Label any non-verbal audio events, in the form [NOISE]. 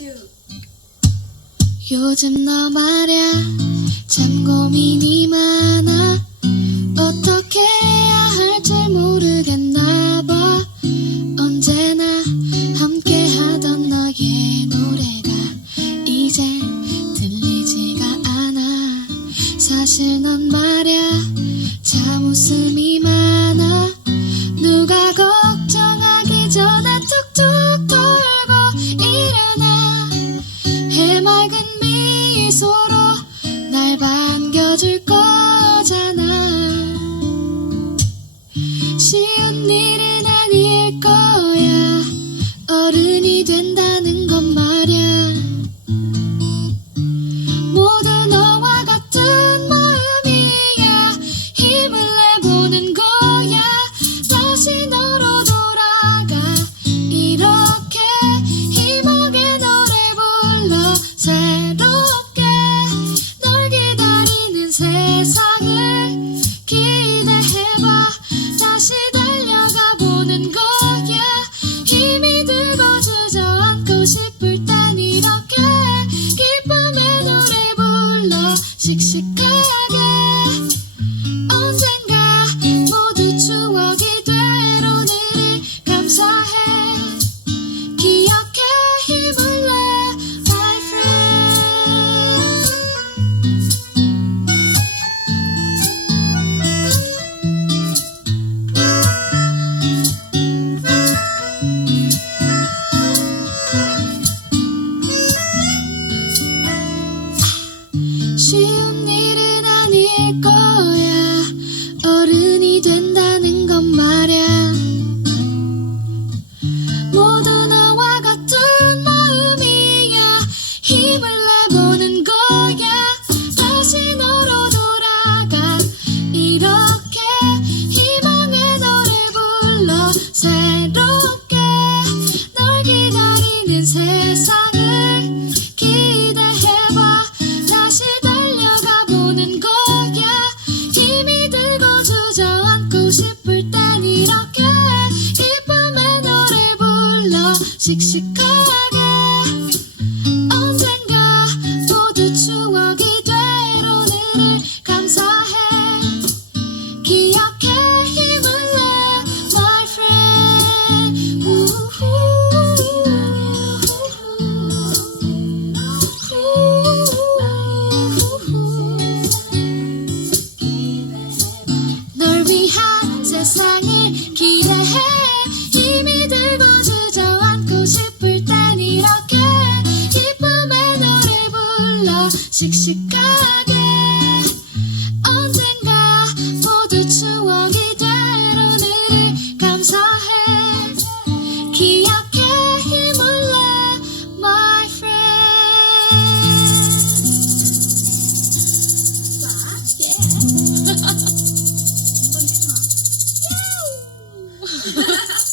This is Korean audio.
음. 요즘 너 말야 참 고민이 많아. 어떻게 해야 할지 모르겠나 봐. 언제나 함께 하던 너의 노래가 이제 들리지가 않아. 사실 넌 말야 참 웃음이 많아. Chic, chic, şık şık 씩씩하게 언젠가 모두 추억이 될 오늘을 감사해. 기억해 힘을 내 my friend. [LAUGHS] 예. [LAUGHS] 뭐? 예.